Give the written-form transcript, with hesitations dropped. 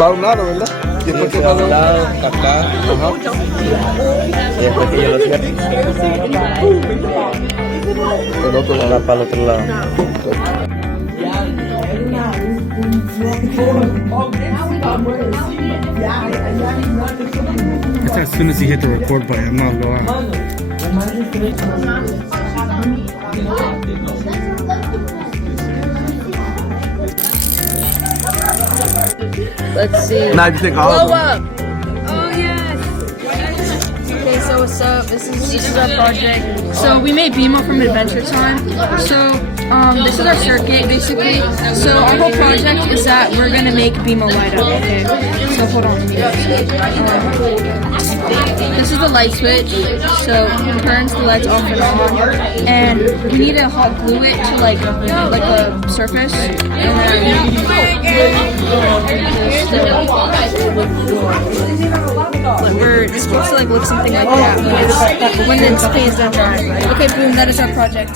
Va a un lado, ¿verdad? ¿Y después qué pasa? lado, acá, Ajá. y después que yo lo cierre, El otro lado. ahora para el otro lado. It's as soon as you hit the record button, no lo hago. Let's see. Now you take all Blow of them. up. Oh yes. Okay, so what's up? This is our project. So we made BMO from Adventure Time. So this is our circuit basically. So our whole project is that we're gonna make BMO light up. Okay. So hold on. This is the light switch. So it turns the lights off and on. And we need to hot glue it to like a surface. And it's supposed to like look something like that when the display is done dry. Okay, boom, that is our project.